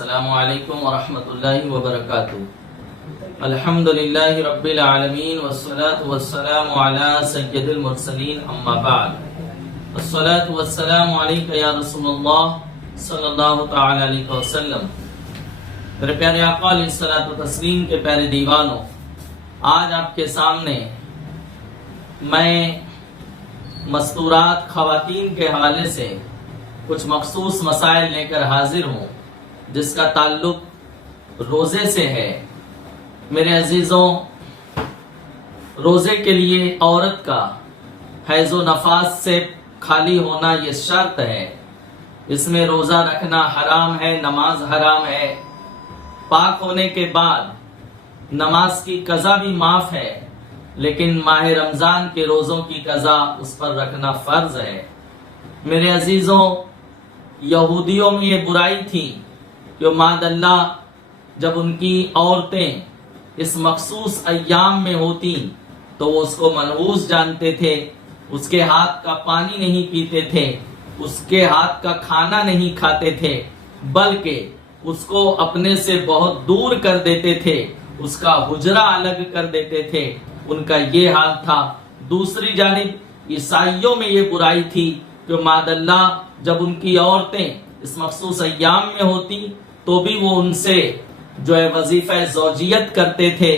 السلام علیکم ورحمۃ اللہ وبرکاتہ۔ الحمدللہ رب العالمین والصلاة والسلام علی سید المرسلین، اما بعد۔ الصلاة والسلام علیک یا رسول اللہ صلی اللہ تعالی علیہ وسلم۔ میرے پیارے آقا علیہ الصلوۃ والتسلیم کے پیارے دیوانوں، آج آپ کے سامنے میں مستورات خواتین کے حوالے سے کچھ مخصوص مسائل لے کر حاضر ہوں، جس کا تعلق روزے سے ہے۔ میرے عزیزوں، روزے کے لیے عورت کا حیض و نفاس سے خالی ہونا یہ شرط ہے۔ اس میں روزہ رکھنا حرام ہے، نماز حرام ہے۔ پاک ہونے کے بعد نماز کی قضا بھی معاف ہے، لیکن ماہ رمضان کے روزوں کی قضا اس پر رکھنا فرض ہے۔ میرے عزیزوں، یہودیوں میں یہ برائی تھی کہ معاذ اللہ جب ان کی عورتیں اس مخصوص ایام میں ہوتی تو وہ اس کو منحوس جانتے تھے، اس کے ہاتھ کا پانی نہیں پیتے تھے، اس کے ہاتھ کا کھانا نہیں کھاتے تھے، بلکہ اس کو اپنے سے بہت دور کر دیتے تھے، اس کا حجرہ الگ کر دیتے تھے۔ ان کا یہ حال تھا۔ دوسری جانب عیسائیوں میں یہ برائی تھی کہ معاذ اللہ جب ان کی عورتیں اس مخصوص ایام میں ہوتی تو بھی وہ ان سے جو ہے وظیفہ زوجیت کرتے تھے،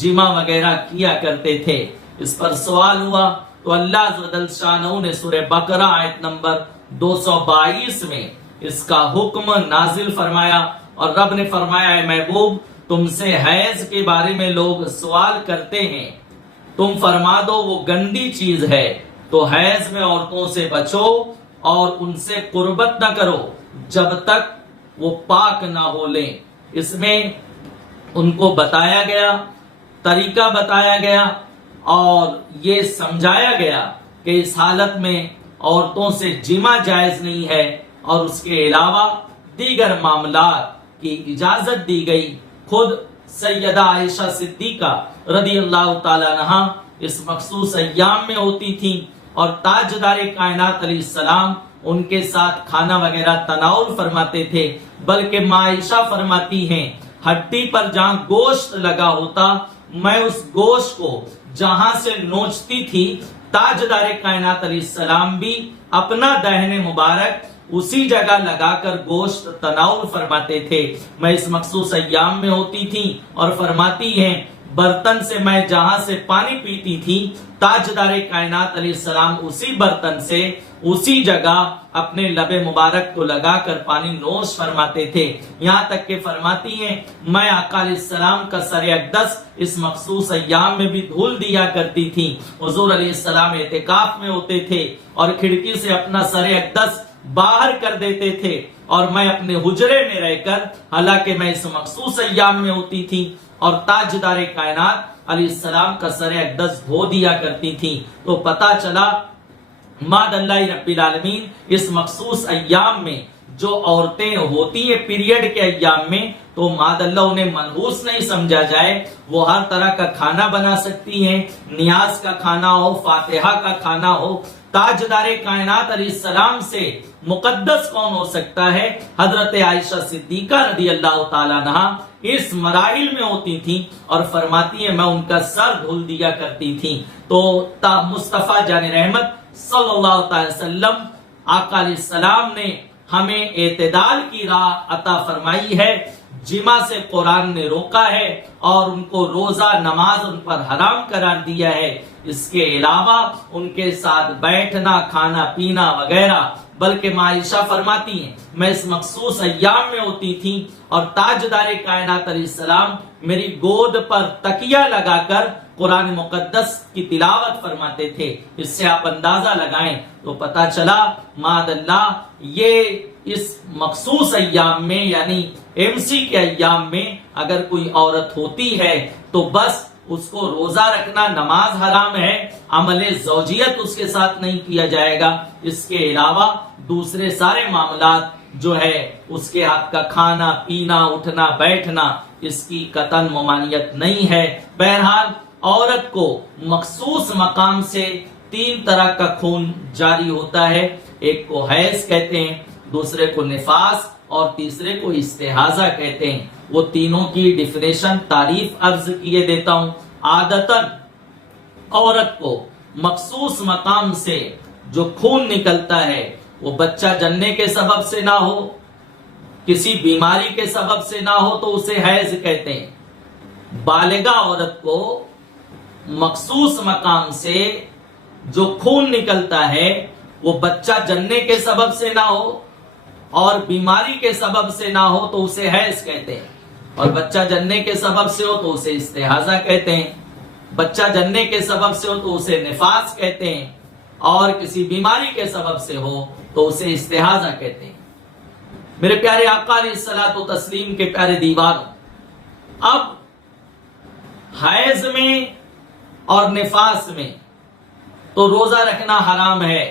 جمع وغیرہ کیا کرتے تھے۔ اس پر سوال ہوا تو اللہ عز و جل شانہ نے سورہ بقرہ آیت نمبر 222 میں اس کا حکم نازل فرمایا، اور رب نے فرمایا، اے محبوب، تم سے حیض کے بارے میں لوگ سوال کرتے ہیں، تم فرما دو وہ گندی چیز ہے، تو حیض میں عورتوں سے بچو اور ان سے قربت نہ کرو جب تک وہ پاک نہ ہو لیں۔ اس میں ان کو بتایا گیا، طریقہ بتایا گیا، اور یہ سمجھایا گیا کہ اس حالت میں عورتوں سے جمع جائز نہیں ہے، اور اس کے علاوہ دیگر معاملات کی اجازت دی گئی۔ خود سیدہ عائشہ صدیقہ رضی اللہ تعالی عنہا اس مخصوص ایام میں ہوتی تھیں، اور تاجدار کائنات علیہ السلام ان کے ساتھ کھانا وغیرہ تناول فرماتے تھے، بلکہ ماں عائشہ فرماتی ہیں، ہڈی پر جہاں گوشت لگا ہوتا میں اس گوشت کو جہاں سے نوچتی تھی، تاجدار کائنات علیہ السلام بھی اپنا دہن مبارک اسی جگہ لگا کر گوشت تناول فرماتے تھے۔ میں اس مخصوص ایام میں ہوتی تھی اور فرماتی ہیں، برتن سے میں جہاں سے پانی پیتی تھی، تاجدار کائنات علیہ السلام اسی برتن سے اسی جگہ اپنے لب مبارک کو لگا کر پانی نوش فرماتے تھے۔ یہاں تک کہ فرماتی ہیں، میں آقا علیہ السلام کا سر اقدس اس مخصوص ایام میں بھی دھول دیا کرتی تھی۔ حضور علیہ السلام اعتکاف میں ہوتے تھے اور کھڑکی سے اپنا سر اقدس باہر کر دیتے تھے، اور میں اپنے حجرے میں رہ کر، حالانکہ میں اس مخصوص ایام میں ہوتی تھی، اور تاجدار کائنات علیہ السلام کا سر اقدس دھو دیا کرتی تھی۔ تو پتا چلا ماد اللہ رب العالمین اس مخصوص ایام میں جو عورتیں ہوتی ہیں پیریڈ کے ایام میں، تو ماد اللہ انہیں منحوس نہیں سمجھا جائے، وہ ہر طرح کا کھانا بنا سکتی ہیں، نیاز کا کھانا ہو، فاتحہ کا کھانا ہو۔ تاجدار کائنات علیہ السلام سے مقدس کون ہو سکتا ہے؟ حضرت عائشہ صدیقہ رضی اللہ تعالیٰ عنہا اس مراحل میں ہوتی تھی اور فرماتی ہیں، میں ان کا سر دھل دیا کرتی تھی۔ تو مصطفیٰ جان رحمت صلی اللہ علیہ وسلم آقا علیہ السلام نے ہمیں اعتدال کی راہ عطا فرمائی ہے، جمع سے قرآن نے روکا ہے، اور ان کو روزہ نماز ان پر حرام قرار دیا ہے۔ اس کے علاوہ ان کے ساتھ بیٹھنا، کھانا پینا وغیرہ، بلکہ ماں عائشہ فرماتی ہیں، میں اس مخصوص ایام میں ہوتی تھی اور تاجدار کائنات علیہ السلام میری گود پر تکیہ لگا کر قرآن مقدس کی تلاوت فرماتے تھے۔ اس سے آپ اندازہ لگائیں تو پتا چلا معاذ اللہ یہ اس مخصوص ایام میں، یعنی MC کے ایام میں اگر کوئی عورت ہوتی ہے تو بس اس کو روزہ رکھنا، نماز حرام ہے، عمل زوجیت اس کے ساتھ نہیں کیا جائے گا۔ اس کے علاوہ دوسرے سارے معاملات جو ہے اس کے ہاتھ کا کھانا پینا، اٹھنا بیٹھنا، اس کی قطعاً ممانعت نہیں ہے۔ بہرحال عورت کو مخصوص مقام سے 3 طرح کا خون جاری ہوتا ہے، ایک کو حیض کہتے ہیں، دوسرے کو نفاس اور تیسرے کو استحاضہ کہتے ہیں. وہ تینوں کی ڈیفینیشن تعریف عرض کیے دیتا ہوں. عادتاً عورت کو مخصوص مقام سے جو خون نکلتا ہے وہ بچہ جننے کے سبب سے نہ ہو، کسی بیماری کے سبب سے نہ ہو تو اسے حیض کہتے ہیں. بالغہ عورت کو مخصوص مقام سے جو خون نکلتا ہے وہ بچہ جننے کے سبب سے نہ ہو اور بیماری کے سبب سے نہ ہو تو اسے حیض کہتے ہیں، اور بچہ جننے کے سبب سے ہو تو اسے استحاضہ کہتے ہیں. بچہ جننے کے سبب سے ہو تو اسے نفاس کہتے ہیں، اور کسی بیماری کے سبب سے ہو تو اسے استحاضہ کہتے ہیں. میرے پیارے آقا علیہ الصلوۃ والتسلیم کے پیارے دیوانوں، اب حیض میں اور نفاس میں تو روزہ رکھنا حرام ہے،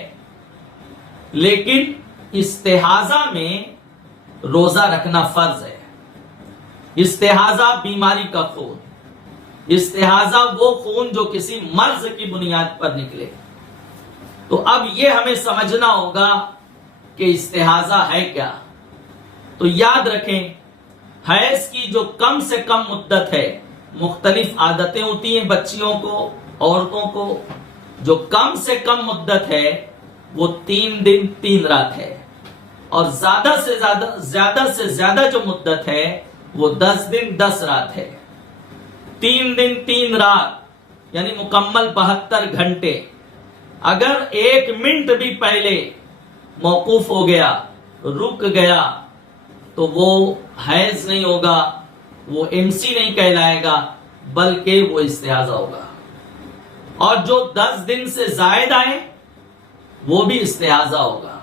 لیکن استحاضہ میں روزہ رکھنا فرض ہے. استحاضہ بیماری کا خون، استحاضہ وہ خون جو کسی مرض کی بنیاد پر نکلے. تو اب یہ ہمیں سمجھنا ہوگا کہ استحاضہ ہے کیا. تو یاد رکھیں، حیض کی جو کم سے کم مدت ہے، مختلف عادتیں ہوتی ہیں بچیوں کو، عورتوں کو. جو کم سے کم مدت ہے وہ 3 دن 3 رات ہے، اور زیادہ سے زیادہ جو مدت ہے وہ 10 دن 10 رات ہے. 3 دن 3 رات یعنی مکمل 72 گھنٹے. اگر 1 منٹ بھی پہلے موقوف ہو گیا، رک گیا، تو وہ حیض نہیں ہوگا، وہ MC نہیں کہلائے گا، بلکہ وہ استحاضہ ہوگا. اور جو 10 دن سے زائد آئے وہ بھی استحاضہ ہوگا.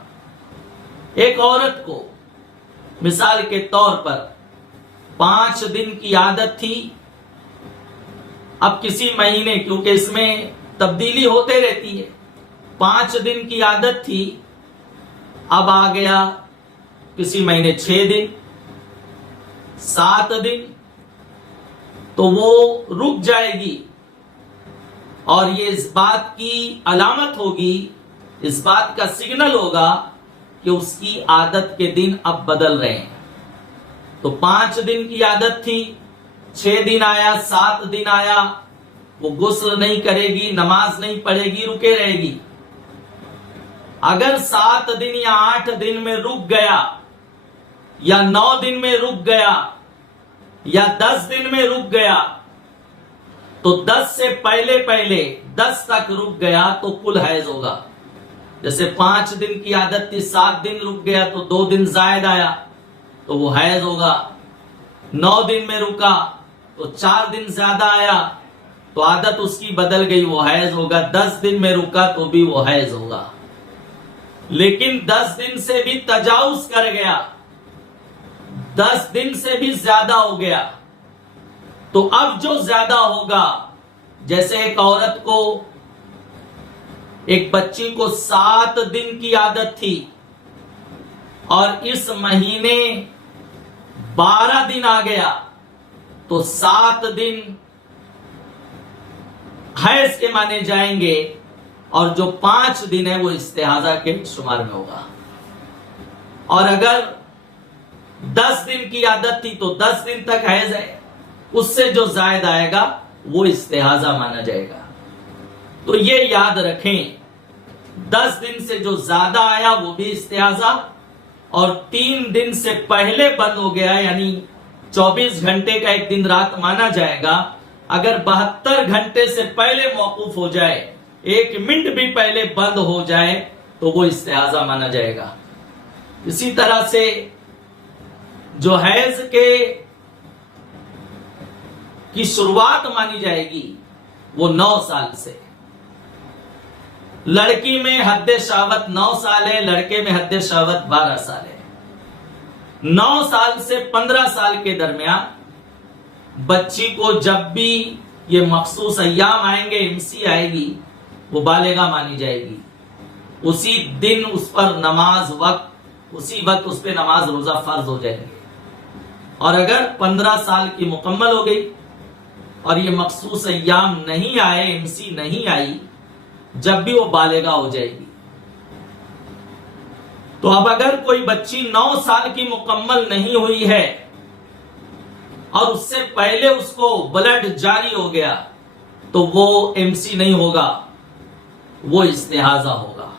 ایک عورت کو مثال کے طور پر 5 دن کی عادت تھی، اب کسی مہینے، کیونکہ اس میں تبدیلی ہوتے رہتی ہے، 5 دن کی عادت تھی، اب آ گیا کسی مہینے 6 دن 7 دن، تو وہ رک جائے گی. اور یہ اس بات کی علامت ہوگی، اس بات کا سگنل ہوگا کہ اس کی عادت کے دن اب بدل رہے ہیں. تو 5 دن کی عادت تھی، 6 دن آیا، 7 دن آیا، وہ غسل نہیں کرے گی، نماز نہیں پڑھے گی، رکے رہے گی. اگر 7 دن یا 8 دن میں رک گیا، یا 9 دن میں رک گیا، یا 10 دن میں رک گیا، تو 10 سے پہلے 10 تک رک گیا تو کل حیض ہوگا. جیسے 5 دن کی عادت تھی، 7 دن رک گیا تو 2 دن زائد آیا تو وہ حیض ہوگا. 9 دن میں رکا تو 4 دن زیادہ آیا تو عادت اس کی بدل گئی، وہ حیض ہوگا. 10 دن میں رکا تو بھی وہ حیض ہوگا. لیکن 10 دن سے بھی تجاوز کر گیا، 10 دن سے بھی زیادہ ہو گیا، تو اب جو زیادہ ہوگا، جیسے ایک عورت کو، ایک بچی کو 7 دن کی عادت تھی اور اس مہینے 12 دن آ گیا، تو 7 دن حیض کے مانے جائیں گے، اور جو 5 دن ہے وہ استحاضہ کے شمار میں ہوگا. اور اگر 10 دن کی عادت تھی تو 10 دن تک حیض ہے، اس سے جو زائد آئے گا وہ استحاضہ مانا جائے گا. تو یہ یاد رکھیں، 10 دن سے جو زیادہ آیا وہ بھی استحاضہ، اور 3 دن سے پہلے بند ہو گیا یعنی 24 گھنٹے کا 1 دن رات مانا جائے گا. اگر 72 گھنٹے سے پہلے موقوف ہو جائے، 1 منٹ بھی پہلے بند ہو جائے تو وہ استحاضہ مانا جائے گا. اسی طرح سے جو حیض کی شروعات مانی جائے گی وہ 9 سال سے. لڑکی میں حد شہوت 9 سال ہے، لڑکے میں حد شہوت 12 سال ہے. 9 سال سے 15 سال کے درمیان بچی کو جب بھی یہ مخصوص ایام آئیں گے، MC آئے گی، وہ بالغہ مانی جائے گی. اسی دن اس پر نماز اسی وقت اس پہ نماز روزہ فرض ہو جائیں گے. اور اگر 15 سال کی مکمل ہو گئی اور یہ مخصوص ایام نہیں آئے، MC نہیں آئی، جب بھی وہ بالغہ ہو جائے گی. تو اب اگر کوئی بچی 9 سال کی مکمل نہیں ہوئی ہے اور اس سے پہلے اس کو بلڈ جاری ہو گیا تو وہ MC نہیں ہوگا، وہ استحاضہ ہوگا،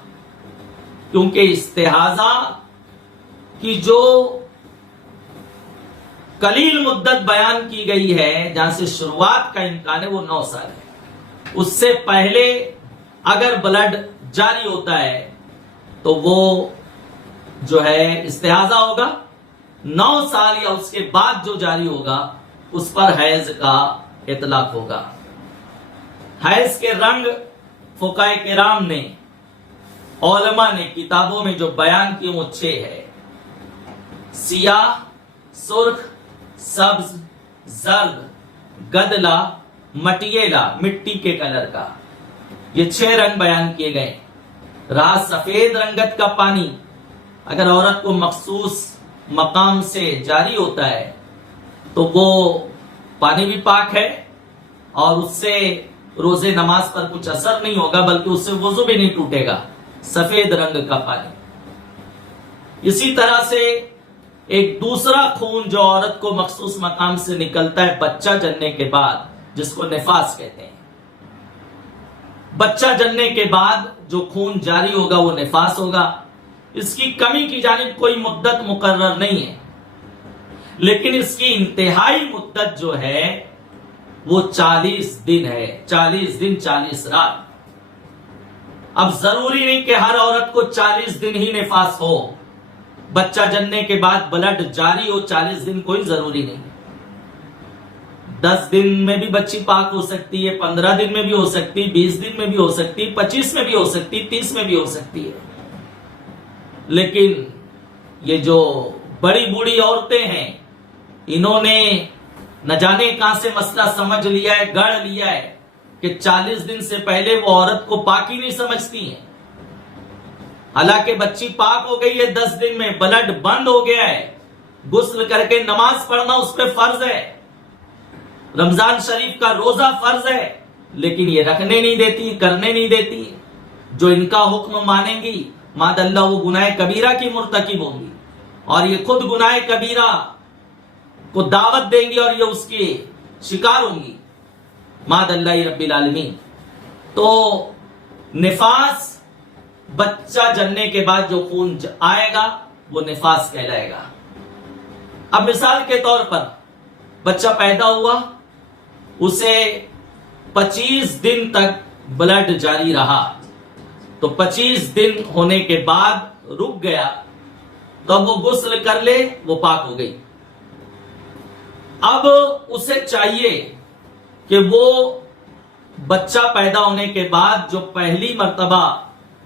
کیونکہ استحاضہ کی جو قلیل مدت بیان کی گئی ہے جہاں سے شروعات کا امکان ہے وہ 9 سال ہے۔ اس سے پہلے اگر بلڈ جاری ہوتا ہے تو وہ جو ہے استحاضہ ہوگا، 9 سال یا اس کے بعد جو جاری ہوگا اس پر حیض کا اطلاق ہوگا۔ حیض کے رنگ فقہائے کرام نے، علماء نے کتابوں میں جو بیان کی وہ 6 ہے: سیاہ، سرخ، سبز، زرد، گدلا، مٹیلا، مٹی کے کلر کا، یہ 6 رنگ بیان کیے گئے۔ رہا سفید رنگت کا پانی، اگر عورت کو مخصوص مقام سے جاری ہوتا ہے تو وہ پانی بھی پاک ہے اور اس سے روزے نماز پر کچھ اثر نہیں ہوگا، بلکہ اس سے وضو بھی نہیں ٹوٹے گا، سفید رنگ کا پانی۔ اسی طرح سے ایک دوسرا خون جو عورت کو مخصوص مقام سے نکلتا ہے بچہ جننے کے بعد، جس کو نفاس کہتے ہیں۔ بچہ جننے کے بعد جو خون جاری ہوگا وہ نفاس ہوگا۔ اس کی کمی کی جانب کوئی مدت مقرر نہیں ہے، لیکن اس کی انتہائی مدت جو ہے وہ 40 دن ہے، 40 دن 40 رات۔ اب ضروری نہیں کہ ہر عورت کو 40 دن ہی نفاس ہو، بچہ جننے کے بعد بلڈ جاری ہو 40 دن کوئی ضروری نہیں۔ 10 دن میں بھی بچی پاک ہو سکتی ہے، 15 دن میں بھی ہو سکتی، 20 دن میں بھی ہو سکتی، 25 میں بھی ہو سکتی، 30 میں بھی ہو سکتی ہے۔ لیکن یہ جو بڑی بوڑھی عورتیں ہیں، انہوں نے نہ جانے کہاں سے مسئلہ سمجھ لیا ہے، گڑھ لیا ہے کہ 40 دن سے پہلے وہ عورت کو پاکی نہیں سمجھتی ہیں۔ حالانکہ بچی پاک ہو گئی ہے، 10 دن میں بلڈ بند ہو گیا ہے، غسل کر کے نماز پڑھنا اس پہ فرض ہے، رمضان شریف کا روزہ فرض ہے، لیکن یہ رکھنے نہیں دیتی، کرنے نہیں دیتی۔ جو ان کا حکم مانیں گی ماد اللہ وہ گناہ کبیرہ کی مرتکب ہوں گی، اور یہ خود گناہ کبیرہ کو دعوت دیں گی اور یہ اس کی شکار ہوں گی، ماد اللہ رب العالمین۔ تو نفاس بچہ جننے کے بعد جو خون آئے گا وہ نفاس کہلائے گا۔ اب مثال کے طور پر بچہ پیدا ہوا، اسے 25 دن تک بلڈ جاری رہا، تو 25 دن ہونے کے بعد رک گیا تو اب وہ غسل کر لے، وہ پاک ہو گئی۔ اب اسے چاہیے کہ وہ بچہ پیدا ہونے کے بعد جو پہلی مرتبہ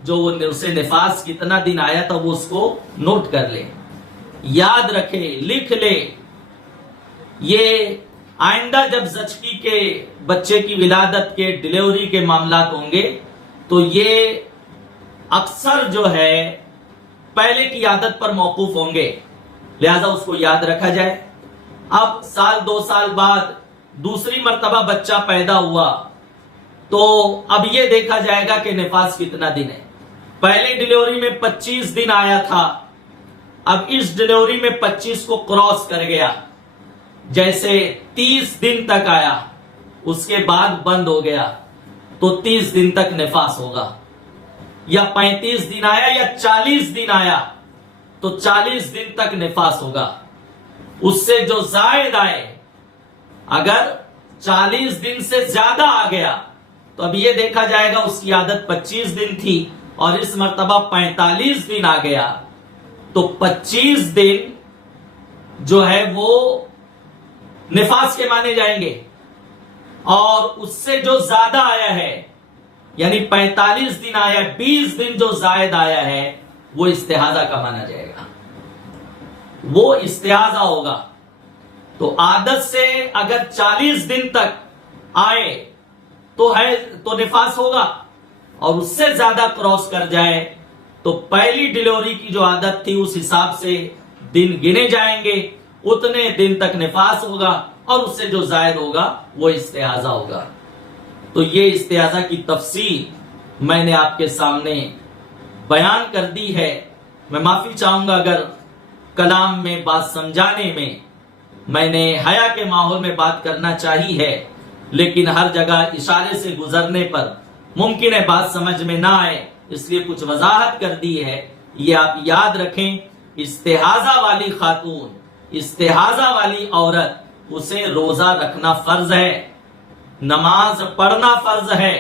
جو اسے نفاس کتنا دن آیا تھا وہ اس کو نوٹ کر لے، یاد رکھے، لکھ لے۔ یہ آئندہ جب زچگی کے بچے کی ولادت کے ڈیلیوری کے معاملات ہوں گے تو یہ اکثر جو ہے پہلے کی عادت پر موقوف ہوں گے، لہذا اس کو یاد رکھا جائے۔ اب سال 2 سال بعد دوسری مرتبہ بچہ پیدا ہوا تو اب یہ دیکھا جائے گا کہ نفاس کتنا دن ہے۔ پہلی ڈیلیوری میں 25 دن آیا تھا، اب اس ڈیلیوری میں 25 کو کراس کر گیا، جیسے 30 دن تک آیا، اس کے بعد بند ہو گیا تو 30 دن تک نفاس ہوگا، یا 35 دن آیا یا 40 دن آیا تو 40 دن تک نفاس ہوگا۔ اس سے جو زائد آئے، اگر 40 دن سے زیادہ آ گیا تو اب یہ دیکھا جائے گا اس کی عادت 25 دن تھی اور اس مرتبہ 45 دن آ گیا تو 25 دن جو ہے وہ نفاس کے مانے جائیں گے، اور اس سے جو زیادہ آیا ہے یعنی 45 دن آیا، 20 دن جو زائد آیا ہے وہ استحاضہ کا مانا جائے گا، وہ استحاضہ ہوگا۔ تو عادت سے اگر 40 دن تک آئے تو نفاس ہوگا، اور اس سے زیادہ کراس کر جائے تو پہلی ڈیلیوری کی جو عادت تھی اس حساب سے دن گنے جائیں گے، اتنے دن تک نفاس ہوگا، اور اس سے جو زائد ہوگا وہ استحاضہ ہوگا۔ تو یہ استحاضہ کی تفصیل میں نے آپ کے سامنے بیان کر دی ہے میں معافی چاہوں گا اگر کلام میں بات سمجھانے میں نے حیا کے ماحول میں بات کرنا چاہی ہے، لیکن ہر جگہ اشارے سے گزرنے پر ممکن ہے بات سمجھ میں نہ آئے، اس لیے کچھ وضاحت کر دی ہے۔ یہ آپ یاد رکھیں، استحاضہ والی خاتون، استحاضہ والی عورت، اسے روزہ رکھنا فرض ہے، نماز پڑھنا فرض ہے۔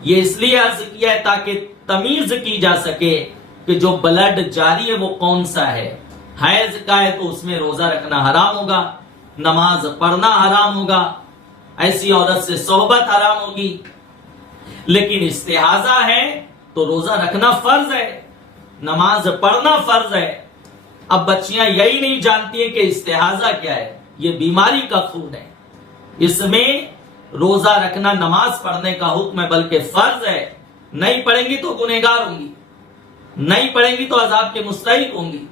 یہ اس لیے عرض کیا ہے تاکہ تمیز کی جا سکے کہ جو بلڈ جاری ہے وہ کون سا ہے۔ حیض کا ہے تو اس میں روزہ رکھنا حرام ہوگا، نماز پڑھنا حرام ہوگا، ایسی عورت سے صحبت حرام ہوگی۔ لیکن استحاضہ ہے تو روزہ رکھنا فرض ہے، نماز پڑھنا فرض ہے۔ اب بچیاں یہی نہیں جانتی ہیں کہ استحاضہ کیا ہے، یہ بیماری کا خون ہے، اس میں روزہ رکھنا نماز پڑھنے کا حکم ہے، بلکہ فرض ہے۔ نہیں پڑھیں گی تو گنہگار ہوں گی، نہیں پڑھیں گی تو عذاب کے مستحق ہوں گی۔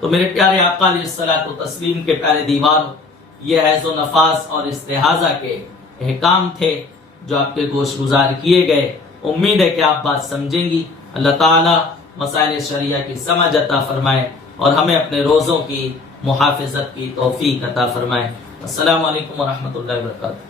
تو میرے پیارے آقا علیہ الصلوۃ والتسلیم کے پیارے دیوانوں، یہ حیض و نفاس اور استحاضہ کے احکام تھے جو آپ کے گوش گزار کیے گئے۔ امید ہے کہ آپ بات سمجھیں گی۔ اللہ تعالی مسائل شریعہ کی سمجھ عطا فرمائے اور ہمیں اپنے روزوں کی محافظت کی توفیق عطا فرمائے۔ السلام علیکم ورحمۃ اللہ وبرکاتہ۔